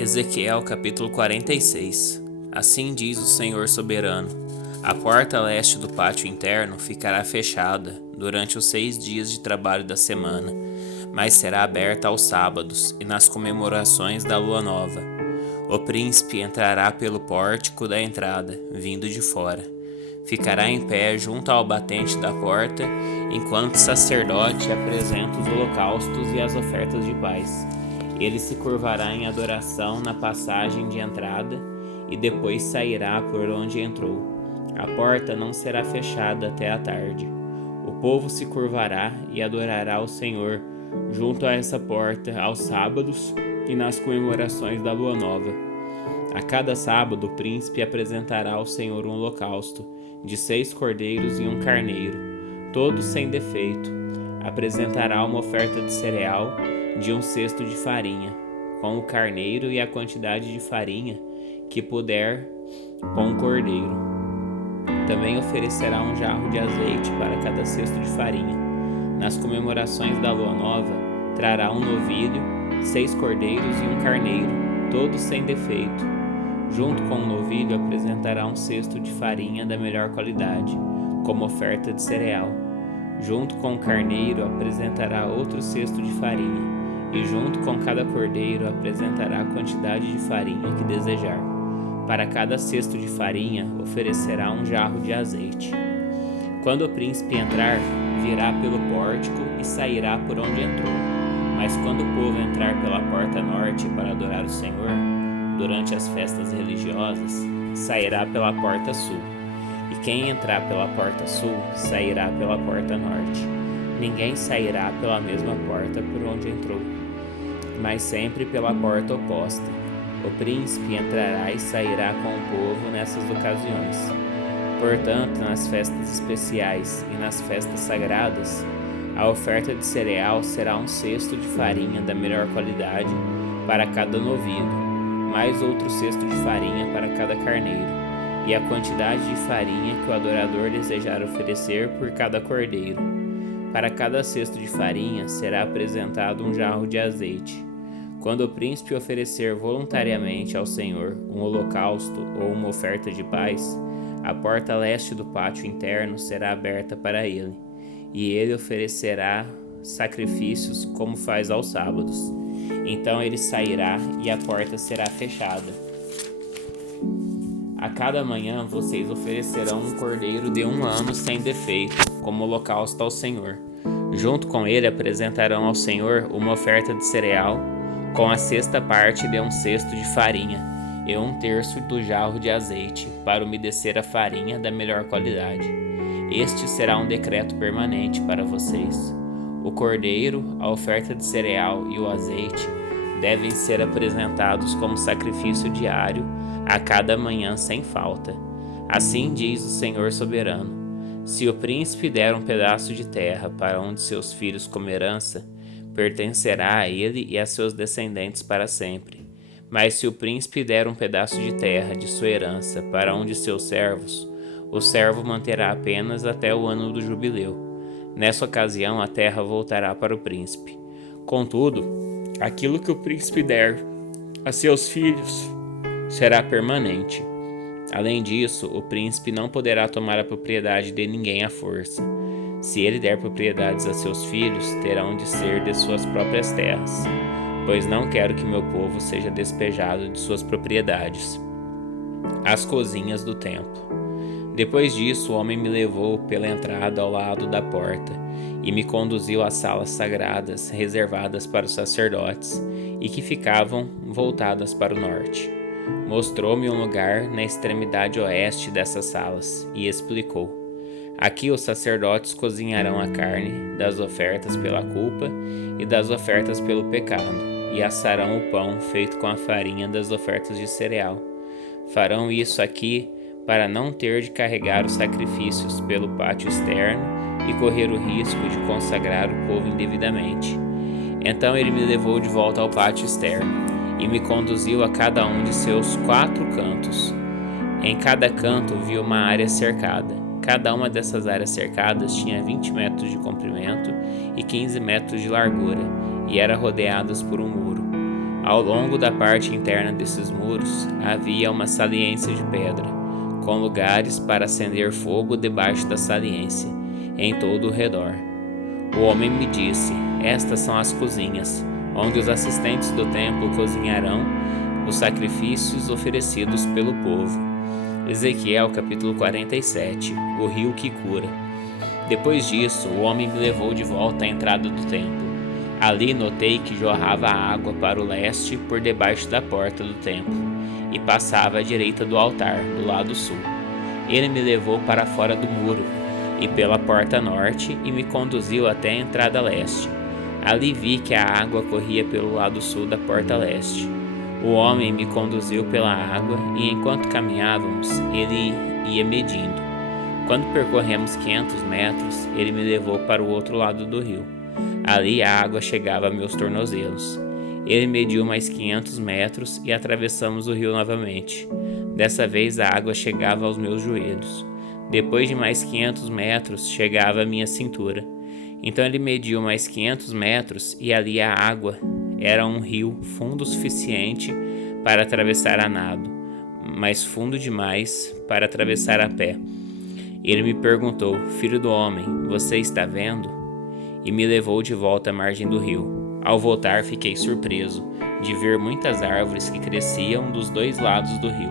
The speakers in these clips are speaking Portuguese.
Ezequiel capítulo 46. Assim diz o Senhor soberano: a porta leste do pátio interno ficará fechada durante os 6 dias de trabalho da semana, mas será aberta aos sábados e nas comemorações da lua nova. O príncipe entrará pelo pórtico da entrada, vindo de fora. Ficará em pé junto ao batente da porta, enquanto o sacerdote apresenta os holocaustos e as ofertas de paz. Ele se curvará em adoração na passagem de entrada e depois sairá por onde entrou. A porta não será fechada até a tarde. O povo se curvará e adorará o Senhor junto a essa porta aos sábados e nas comemorações da lua nova. A cada sábado o príncipe apresentará ao Senhor um holocausto de 6 cordeiros e um carneiro, todos sem defeito. Apresentará uma oferta de cereal de 1 cesto de farinha, com o carneiro e a quantidade de farinha que puder com o cordeiro. Também oferecerá um jarro de azeite para cada cesto de farinha. Nas comemorações da lua nova, trará um novilho, 6 cordeiros e um carneiro, todos sem defeito. Junto com o novilho apresentará um cesto de farinha da melhor qualidade, como oferta de cereal. Junto com o carneiro apresentará outro cesto de farinha, e junto com cada cordeiro apresentará a quantidade de farinha que desejar. Para cada cesto de farinha oferecerá um jarro de azeite. Quando o príncipe entrar, virá pelo pórtico e sairá por onde entrou. Mas quando o povo entrar pela porta norte para adorar o Senhor, durante as festas religiosas, sairá pela porta sul. E quem entrar pela porta sul, sairá pela porta norte. Ninguém sairá pela mesma porta por onde entrou, mas sempre pela porta oposta. O príncipe entrará e sairá com o povo nessas ocasiões. Portanto, nas festas especiais e nas festas sagradas, a oferta de cereal será 1 cesto de farinha da melhor qualidade para cada novilho, mais outro cesto de farinha para cada carneiro, e a quantidade de farinha que o adorador desejar oferecer por cada cordeiro. Para cada cesto de farinha será apresentado um jarro de azeite. Quando o príncipe oferecer voluntariamente ao Senhor um holocausto ou uma oferta de paz, a porta leste do pátio interno será aberta para ele, e ele oferecerá sacrifícios como faz aos sábados. Então ele sairá e a porta será fechada. A cada manhã vocês oferecerão um cordeiro de 1 ano sem defeito, como holocausto ao Senhor. Junto com ele apresentarão ao Senhor uma oferta de cereal, com a 6ª parte de 1 cesto de farinha e 1/3 do jarro de azeite, para umedecer a farinha da melhor qualidade. Este será um decreto permanente para vocês. O cordeiro, a oferta de cereal e o azeite devem ser apresentados como sacrifício diário a cada manhã sem falta. Assim diz o Senhor soberano: se o príncipe der um pedaço de terra para um de seus filhos como herança, pertencerá a ele e a seus descendentes para sempre. Mas se o príncipe der um pedaço de terra de sua herança para um de seus servos, o servo manterá apenas até o ano do jubileu. Nessa ocasião a terra voltará para o príncipe. Contudo, aquilo que o príncipe der a seus filhos será permanente. Além disso, o príncipe não poderá tomar a propriedade de ninguém à força. Se ele der propriedades a seus filhos, terão de ser de suas próprias terras, pois não quero que meu povo seja despejado de suas propriedades. As cozinhas do templo. Depois disso, o homem me levou pela entrada ao lado da porta e me conduziu às salas sagradas reservadas para os sacerdotes e que ficavam voltadas para o norte. Mostrou-me um lugar na extremidade oeste dessas salas e explicou: aqui os sacerdotes cozinharão a carne das ofertas pela culpa e das ofertas pelo pecado, e assarão o pão feito com a farinha das ofertas de cereal. Farão isso aqui para não ter de carregar os sacrifícios pelo pátio externo e correr o risco de consagrar o povo indevidamente. Então ele me levou de volta ao pátio externo e me conduziu a cada um de seus 4 cantos. Em cada canto vi uma área cercada. Cada uma dessas áreas cercadas tinha 20 metros de comprimento e 15 metros de largura, e eram rodeadas por um muro. Ao longo da parte interna desses muros havia uma saliência de pedra, com lugares para acender fogo debaixo da saliência, em todo o redor. O homem me disse: estas são as cozinhas, onde os assistentes do templo cozinharão os sacrifícios oferecidos pelo povo. Ezequiel capítulo 47. O rio que cura. Depois disso, o homem me levou de volta à entrada do templo. Ali notei que jorrava água para o leste por debaixo da porta do templo e passava à direita do altar, do lado sul. Ele me levou para fora do muro e pela porta norte e me conduziu até a entrada leste. Ali vi que a água corria pelo lado sul da porta leste. O homem me conduziu pela água e enquanto caminhávamos, ele ia medindo. Quando percorremos 500 metros, ele me levou para o outro lado do rio. Ali a água chegava a meus tornozelos. Ele mediu mais 500 metros e atravessamos o rio novamente. Dessa vez a água chegava aos meus joelhos. Depois de mais 500 metros, chegava à minha cintura. Então ele mediu mais 500 metros e ali a água era um rio fundo o suficiente para atravessar a nado, mas fundo demais para atravessar a pé. Ele me perguntou: filho do homem, você está vendo? E me levou de volta à margem do rio. Ao voltar, fiquei surpreso de ver muitas árvores que cresciam dos dois lados do rio.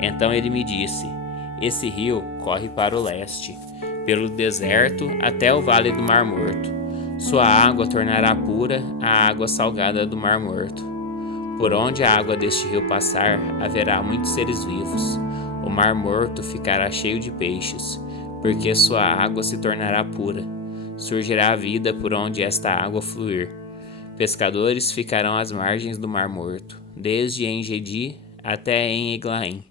Então ele me disse: esse rio corre para o leste, pelo deserto até o vale do Mar Morto. Sua água tornará pura a água salgada do Mar Morto. Por onde a água deste rio passar, haverá muitos seres vivos. O Mar Morto ficará cheio de peixes, porque sua água se tornará pura. Surgirá a vida por onde esta água fluir. Pescadores ficarão às margens do Mar Morto, desde En-Gedi até em Eglaim.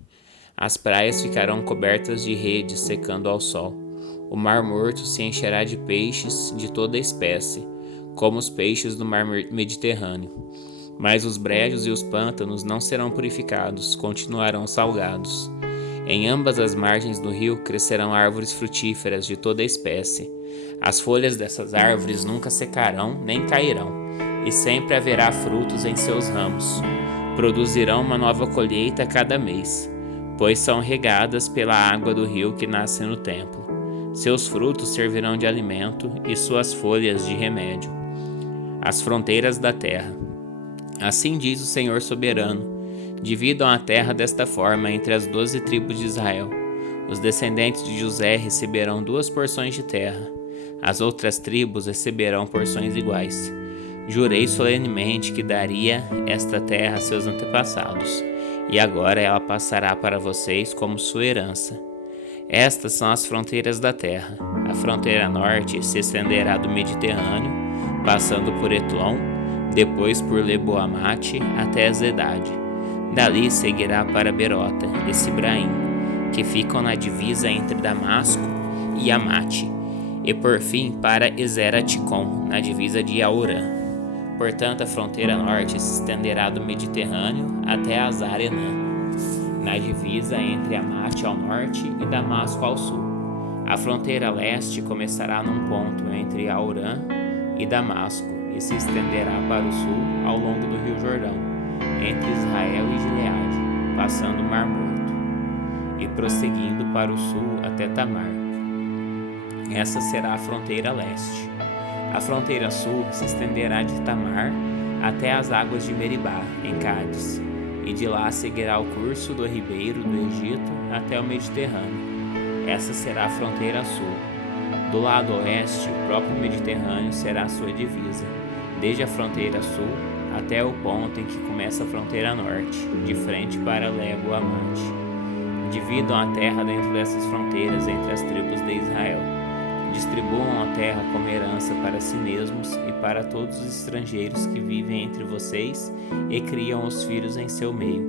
As praias ficarão cobertas de redes secando ao sol. O Mar Morto se encherá de peixes de toda espécie, como os peixes do Mar Mediterrâneo. Mas os brejos e os pântanos não serão purificados, continuarão salgados. Em ambas as margens do rio crescerão árvores frutíferas de toda espécie. As folhas dessas árvores nunca secarão nem cairão, e sempre haverá frutos em seus ramos. Produzirão uma nova colheita cada mês, pois são regadas pela água do rio que nasce no templo. Seus frutos servirão de alimento e suas folhas de remédio. As fronteiras da terra. Assim diz o Senhor soberano: dividam a terra desta forma entre as 12 tribos de Israel. Os descendentes de José receberão 2 porções de terra. As outras tribos receberão porções iguais. Jurei solenemente que daria esta terra a seus antepassados, e agora ela passará para vocês como sua herança. Estas são as fronteiras da terra. A fronteira norte se estenderá do Mediterrâneo, passando por Etlon, depois por Lebo-Amate até Zedade. Dali seguirá para Berota e Sibraim, que ficam na divisa entre Damasco e Amate, e por fim para Ezeraticon, na divisa de Aurã. Portanto, a fronteira norte se estenderá do Mediterrâneo até Azar-Enã, na divisa entre Amate ao norte e Damasco ao sul. A fronteira leste começará num ponto entre Aurã e Damasco e se estenderá para o sul ao longo do rio Jordão, entre Israel e Gileade, passando o Mar Morto, e prosseguindo para o sul até Tamar. Essa será a fronteira leste. A fronteira sul se estenderá de Tamar até as águas de Meribá, em Cádiz, e de lá seguirá o curso do ribeiro do Egito até o Mediterrâneo. Essa será a fronteira sul. Do lado oeste, o próprio Mediterrâneo será a sua divisa, desde a fronteira sul até o ponto em que começa a fronteira norte, de frente para Lebo-Amate. Dividam a terra dentro dessas fronteiras entre as tribos de Israel. Distribuam a terra como herança para si mesmos e para todos os estrangeiros que vivem entre vocês e criam os filhos em seu meio.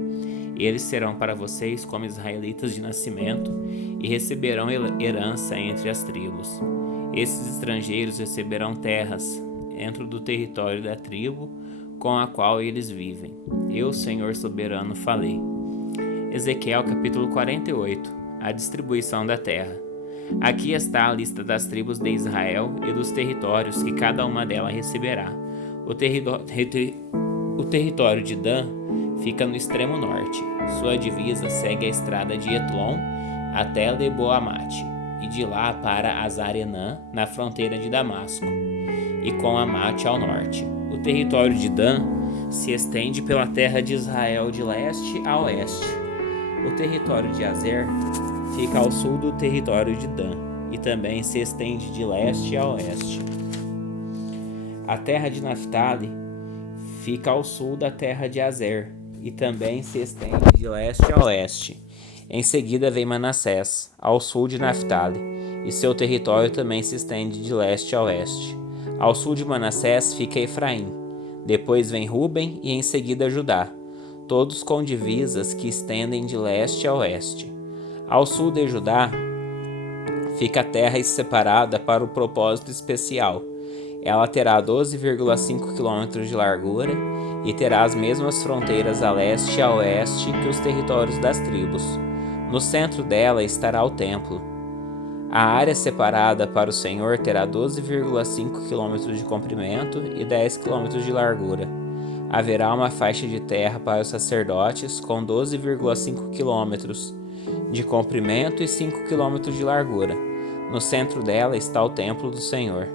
Eles serão para vocês como israelitas de nascimento e receberão herança entre as tribos. Esses estrangeiros receberão terras dentro do território da tribo com a qual eles vivem. Eu, Senhor soberano, falei. Ezequiel capítulo 48. A distribuição da terra. Aqui está a lista das tribos de O território de Dan fica no extremo norte. Sua divisa segue a estrada de Etlon até Lebo-Amate, e de lá para Azarenã, na fronteira de Damasco, e com Amate ao norte. O território de Dan se estende pela terra de Israel de leste a oeste. O território de Azer fica ao sul do território de Dan, e também se estende de leste a oeste. A terra de Naftali fica ao sul da terra de Azer, e também se estende de leste a oeste. Em seguida vem Manassés, ao sul de Naftali, e seu território também se estende de leste a oeste. Ao sul de Manassés fica Efraim, depois vem Ruben e em seguida Judá, todos com divisas que estendem de leste a oeste. Ao sul de Judá fica a terra separada para o propósito especial. Ela terá 12,5 km de largura e terá as mesmas fronteiras a leste e a oeste que os territórios das tribos. No centro dela estará o templo. A área separada para o Senhor terá 12,5 km de comprimento e 10 km de largura. Haverá uma faixa de terra para os sacerdotes com 12,5 km de comprimento e 5 km de largura. No centro dela está o templo do Senhor.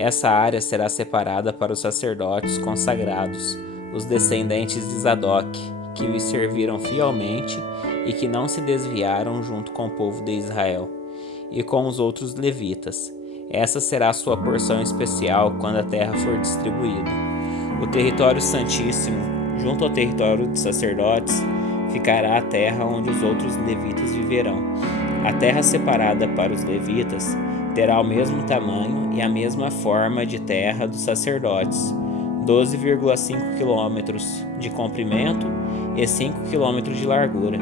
Essa área será separada para os sacerdotes consagrados, os descendentes de Zadok, que me serviram fielmente e que não se desviaram junto com o povo de Israel, e com os outros levitas. Essa será a sua porção especial quando a terra for distribuída. O território santíssimo, junto ao território dos sacerdotes, ficará a terra onde os outros levitas viverão. A terra separada para os levitas terá o mesmo tamanho e a mesma forma de terra dos sacerdotes, 12,5 km de comprimento e 5 km de largura.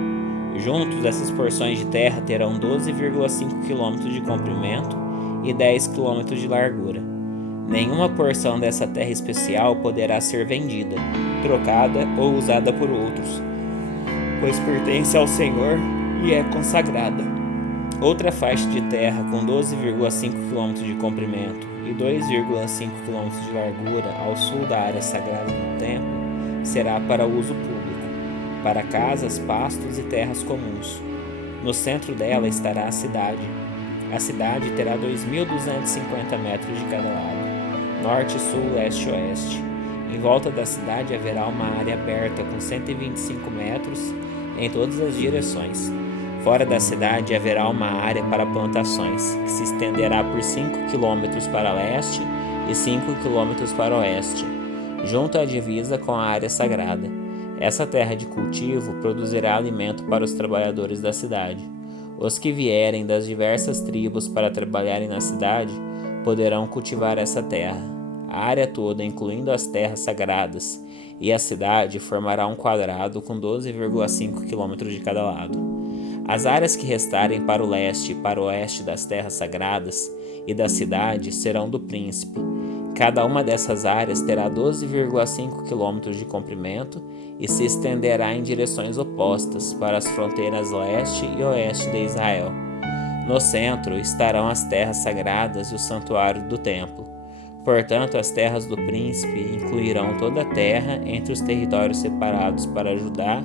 Juntos, essas porções de terra terão 12,5 km de comprimento e 10 km de largura. Nenhuma porção dessa terra especial poderá ser vendida, trocada ou usada por outros, pois pertence ao Senhor e é consagrada. Outra faixa de terra com 12,5 km de comprimento e 2,5 km de largura ao sul da área sagrada do templo será para uso público, para casas, pastos e terras comuns. No centro dela estará a cidade. A cidade terá 2.250 metros de cada lado, norte, sul, leste e oeste. Em volta da cidade haverá uma área aberta com 125 metros em todas as direções. Fora da cidade haverá uma área para plantações, que se estenderá por 5 km para leste e 5 km para oeste, junto à divisa com a área sagrada. Essa terra de cultivo produzirá alimento para os trabalhadores da cidade. Os que vierem das diversas tribos para trabalharem na cidade poderão cultivar essa terra. A área toda, incluindo as terras sagradas e a cidade, formará um quadrado com 12,5 km de cada lado. As áreas que restarem para o leste e para o oeste das terras sagradas e da cidade serão do príncipe. Cada uma dessas áreas terá 12,5 km de comprimento e se estenderá em direções opostas para as fronteiras leste e oeste de Israel. No centro estarão as terras sagradas e o santuário do templo. Portanto, as terras do príncipe incluirão toda a terra entre os territórios separados para Judá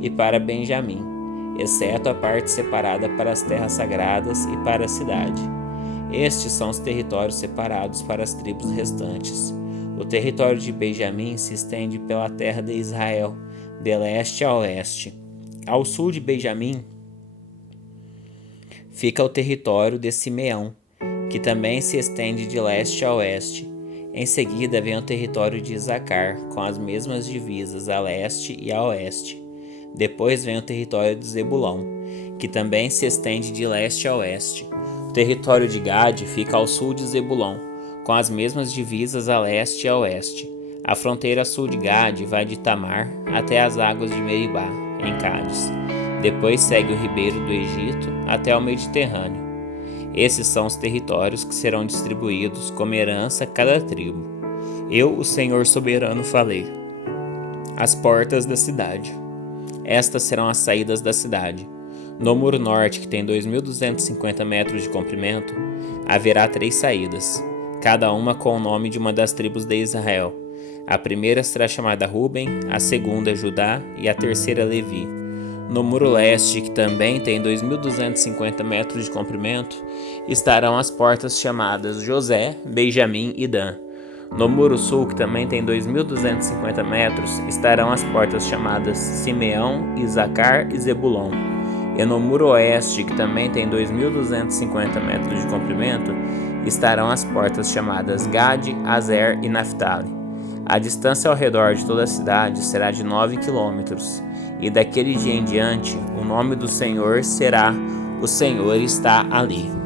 e para Benjamim, exceto a parte separada para as terras sagradas e para a cidade. Estes são os territórios separados para as tribos restantes. O território de Benjamim se estende pela terra de Israel, de leste a oeste. Ao sul de Benjamim fica o território de Simeão, que também se estende de leste a oeste. Em seguida vem o território de Isacar, com as mesmas divisas a leste e a oeste. Depois vem o território de Zebulão, que também se estende de leste a oeste. O território de Gade fica ao sul de Zebulão, com as mesmas divisas a leste e a oeste. A fronteira sul de Gade vai de Tamar até as águas de Meribá, em Cádiz. Depois segue o ribeiro do Egito até o Mediterrâneo. Esses são os territórios que serão distribuídos como herança a cada tribo. Eu, o Senhor soberano, falei. As portas da cidade. Estas serão as saídas da cidade. No muro norte, que tem 2.250 metros de comprimento, haverá 3 saídas, cada uma com o nome de uma das tribos de Israel. A primeira será chamada Ruben, a segunda Judá e a terceira Levi. No muro leste, que também tem 2.250 metros de comprimento, estarão as portas chamadas José, Benjamim e Dan. No muro sul, que também tem 2.250 metros, estarão as portas chamadas Simeão, Isacar e Zebulon. E no muro oeste, que também tem 2.250 metros de comprimento, estarão as portas chamadas Gade, Azer e Naphtali. A distância ao redor de toda a cidade será de 9 quilômetros, e daquele dia em diante o nome do Senhor será: O Senhor está ali.